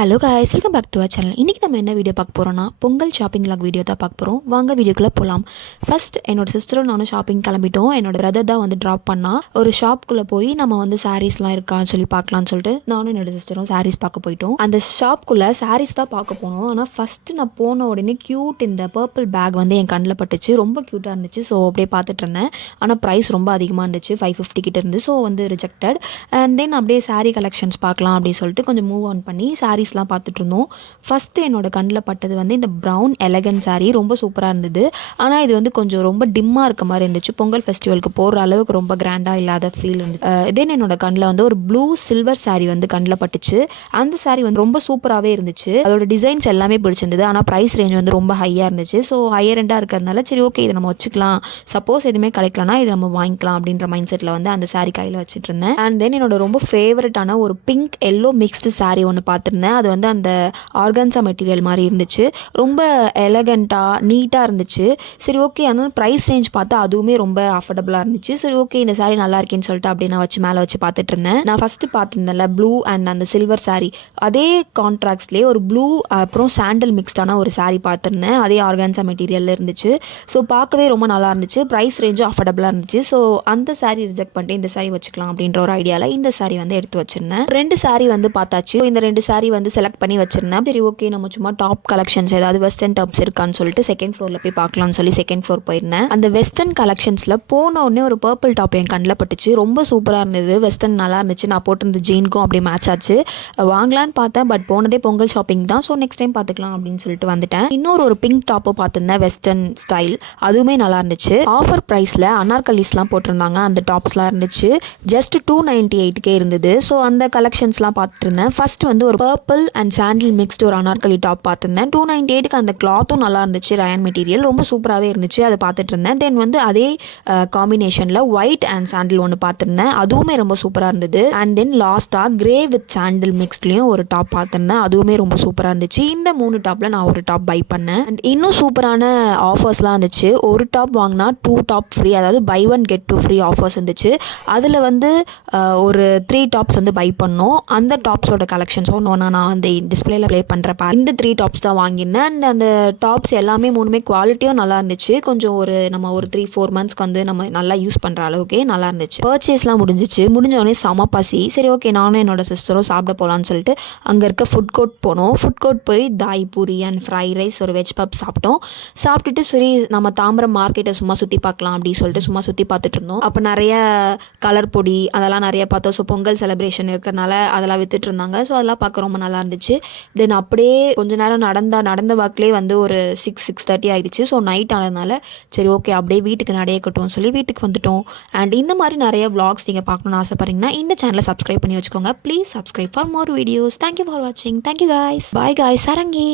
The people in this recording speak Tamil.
Hello guys, welcome back to our channel. இன்றைக்கி நம்ம என்ன வீடியோ பார்க்க போகிறோன்னா பொங்கல் ஷாப்பிங் லாக் வீடியோ தான் பார்க்க போகிறோம். வாங்க வீடியோக்குள்ளே போகலாம். ஃபர்ஸ்ட் என்னோட சிஸ்டரும் நானும் ஷாப்பிங் கிளம்பிட்டோம். என்னோட பிரதர் தான் வந்து ட்ராப் பண்ணால் ஒரு ஷாப்புக்குள்ளே போய் நம்ம வந்து சாரீஸ்லாம் இருக்கான்னு சொல்லி பார்க்கலான்னு சொல்லிட்டு நானும் என்னோட சிஸ்டரும் சாரீஸ் பார்க்க போயிட்டோம். அந்த ஷாப்புக்குள்ளே சாரீஸ் தான் பார்க்க போனோம். ஆனால் ஃபஸ்ட்டு நான் போன உடனே க்யூட் இந்த பர்பிள் பேக் வந்து என் கண்ணில் பட்டுச்சு. ரொம்ப க்யூட்டாக இருந்துச்சு. ஸோ அப்படியே பார்த்துட்டு இருந்தேன். ஆனால் ப்ரைஸ் ரொம்ப அதிகமாக இருந்துச்சு, 550 கிட்ட இருந்து. ஸோ வந்து ரிஜெக்டட். அண்ட் தென் அப்படியே சாரீ கலெக்ஷன்ஸ் பார்க்கலாம் அப்படின்னு சொல்லிட்டு கொஞ்சம் மூவ் ஆன் பண்ணி சாரீஸ்லாம் பார்த்துட்டு இருந்தோம். ஃபஸ்ட்டு என்னோட கண்ணில் பட்டது வந்து இந்த ப்ரௌன் எலகன்ட் சாரீ. ரொம்ப சூப்பராக இருந்தது. ஆனால் இது வந்து கொஞ்சம் ரொம்ப டிம்மாக இருக்க மாதிரி இருந்துச்சு. பொங்கல் ஃபெஸ்டிவலுக்கு போகிற அளவுக்கு ரொம்ப கிராண்டாக இல்லாத ஃபீல் இருந்துச்சு. தென் என்னோட கண்ணில் வந்து ஒரு ப்ளூ சில்வர் சாரீ வந்து கண்ணில் பட்டுச்சு. அந்த சாரீ வந்து ரொம்ப சூப்பராகவே இருந்துச்சு. அதோட டிசைன்ஸ் எல்லாமே பிடிச்சிருந்தது. ஆனால் ப்ரைஸ் ரேஞ்ச் வந்து ரொம்ப ஹையாக இருந்துச்சு. ஸோ ஹையர் எண்டாக இருக்கிறதுனால சரி ஓகே இதை நம்ம வச்சுக்கலாம், சப்போஸ் எதுவுமே கிடைக்கலனா இதை நம்ம வாங்கிக்கலாம் அப்படின்ற மைண்ட் செட்டில் வந்து அந்த சாரீ கையில் வச்சுட்டு இருந்தேன். அண்ட் தென் என்னோட ரொம்ப ஃபேவரட்டான ஒரு பிங்க் எல்லோ மிக்ஸ்டு சாரீ ஒன்று பார்த்துருந்தேன். அது வந்து அந்த ஆர்கான்சா மெட்டீரியல் மாதிரி இருந்துச்சு. ரொம்ப எலகண்ட்டாக நீட்டாக இருந்துச்சு. சரி ஓகே, அதனால ப்ரைஸ் ரேஞ்ச் பார்த்தா அதுவுமே ரொம்ப அஃபோர்டபுளாக இருந்துச்சு. சரி ஓகே இந்த சாரீ நல்லா இருக்கேன்னு சொல்லிட்டு அப்படி நான் வச்சு மேலே வச்சு பார்த்துட்டு இருந்தேன். நான் ஃபஸ்ட்டு பார்த்துருந்தேன்ல ப்ளூ அண்ட் அந்த சில்வர் சாரீ, அதே கான்ட்ராக்ட்ஸ்லேயே ஒரு ப்ளூ அப்புறம் சாண்டல் மிக்ஸ்டான ஒரு சாரீ பார்த்துருந்தேன். அதே ஆர்கான்சா மெட்டீரியலில் இருந்துச்சு. ஸோ பார்க்கவே ரொம்ப நல்லா இருந்துச்சு. ப்ரைஸ் ரேஞ்சும் அஃபோர்டபுளாக இருந்துச்சு. ஸோ அந்த சாரீ ரிஜெக்ட் பண்ணிட்டு இந்த சாரீ வச்சுக்கலாம் அப்படின்ற ஒரு ஐடியாவில் இந்த சாரீ வந்து எடுத்து வச்சிருந்தேன். 2 சாரீ வந்து பார்த்தாச்சு. இந்த 2 சாரீ வந்து செலக்ட் பண்ணி வச்சிருந்தேன். சரி ஓகே நம்ம சும்மா டாப் கலெக்ஷன்ஸ் ஏதாவது வெஸ்டர்ன் டாப்ஸ் இருக்கான்னு சொல்லிட்டு செகண்ட் ஃப்ளோரில் போய் பார்க்கலாம்னு சொல்லி செகண்ட் ஃப்ளோர் போயிருந்தேன். அந்த வெஸ்டர்ன் கலெக்ஷன்ஸில் போன உடனே ஒரு பர்பிள் டாப் என் கண்ணில் பட்டுச்சு. ரொம்ப சூப்பராக இருந்தது. வெஸ்டர்ன் நல்லா இருந்துச்சு. நான் போட்டிருந்த ஜீனுக்கும் அப்படியே மேட்ச் ஆச்சு. வாங்கலான்னு பார்த்தேன், பட் போனதே பொங்கல் ஷாப்பிங் தான். ஸோ நெக்ஸ்ட் டைம் பார்த்துக்கலாம் அப்படின்னு சொல்லிட்டு வந்துட்டேன். இன்னொரு பிங்க் டாப்போ பார்த்துருந்தேன், வெஸ்டர்ன் ஸ்டைல். அதுவுமே நல்லா இருந்துச்சு. ஆஃபர் ப்ரைஸில் அனார்கலிஸ்லாம் போட்டிருந்தாங்க. அந்த டாப்ஸ்லாம் இருந்துச்சு. ஜஸ்ட் 298 இருந்தது. ஸோ அந்த கலெக்ஷன்ஸ்லாம் பார்த்துட்டு இருந்தேன். ஃபர்ஸ்ட் வந்து ஒரு பர்பிள் அண்ட் சாண்டில் மிக்ஸ்டு ஒரு அனார்கலி டாப் பார்த்துருந்தேன். 298 அந்த கிளாத்தும் நல்லா இருந்துச்சு. ரயான் மெட்டீரியல் ரொம்ப சூப்பராகவே இருந்துச்சு. அதை பார்த்துட்டு இருந்தேன். தென் வந்து அதே காம்பினேஷனில் ஒயிட் அண்ட் சாண்டில் ஒன்று பார்த்துருந்தேன். அதுவுமே ரொம்ப சூப்பராக இருந்தது. அண்ட் தென் லாஸ்ட்டாக கிரே வித் சாண்டில் மிக்ஸ்ட்லேயும் ஒரு டாப் பார்த்துருந்தேன். அதுவுமே ரொம்ப சூப்பராக இருந்துச்சு. இந்த 3 டாப்பில் நான் ஒரு டாப் பை பண்ணேன். அண்ட் இன்னும் சூப்பரான ஆஃபர்ஸ்லாம் இருந்துச்சு. ஒரு டாப் வாங்கினா 2 டாப் ஃப்ரீ, அதாவது பை 1 get 2 ஃப்ரீ ஆஃபர்ஸ் இருந்துச்சு. அதில் வந்து ஒரு 3 டாப்ஸ் வந்து பை பண்ணோம். அந்த டாப்ஸோட கலெக்ஷன்ஸ் ஒன்று நான் அந்த டிஸ்பிளேல ப்ளே பண்ணுறப்ப இந்த 3 டாப்ஸ் தான் வாங்கியிருந்தேன். அண்ட் அந்த டாப்ஸ் எல்லாமே 3மே குவாலிட்டியும் நல்லா இருந்துச்சு. கொஞ்சம் நம்ம ஒரு 3-4 மந்த்ஸ்க்கு வந்து நம்ம நல்லா யூஸ் பண்ணுற அளவுக்கே நல்லா இருந்துச்சு. பர்ச்சேஸ்லாம் முடிஞ்சோடனே செம பசி. சரி ஓகே நானும் என்னோட சிஸ்டரும் சாப்பிட போகலான்னு சொல்லிட்டு அங்கே இருக்க ஃபுட் கோர்ட் போனோம். ஃபுட் கோர்ட் போய் தாய் பூரி அண்ட் ஃப்ரைட் ரைஸ் ஒரு வெஜ் பப் சாப்பிட்டோம். சாப்பிட்டுட்டு சரி நம்ம தாம்பரம் மார்க்கெட்டை சும்மா சுற்றி பார்க்கலாம் அப்படின்னு சொல்லிட்டு சும்மா சுற்றி பார்த்துட்டு இருந்தோம். அப்போ நிறைய கலர் பொடி அதெல்லாம் நிறைய பார்த்தோம். ஸோ பொங்கல் செலிப்ரேஷன் இருக்கிறனால அதெல்லாம் வித்துட்டு இருந்தாங்க. ஸோ அதெல்லாம் பார்க்க ரொம்ப நல்லா இருந்துச்சு. தென் அப்படியே கொஞ்ச நேரம் நடந்த வாக்கிலே வந்து ஒரு 6-6:30 ஆகிடுச்சு. ஸோ நைட் ஆனதுனால சரி ஓகே அப்படியே வீட்டுக்கு நடக்கட்டும் சொல்லி வீட்டுக்கு வந்துட்டோம். அண்ட் இந்த மாதிரி நிறைய vlogs நீங்கள் பார்க்கணுன்னு ஆசைப்பட்றீங்கன்னா இந்த சேனலை சப்ஸ்கிரைப் பண்ணி வச்சுக்கோங்க. Please subscribe for more videos. Thank you for வாட்சிங். Thank you guys. Bye guys. Sarangi.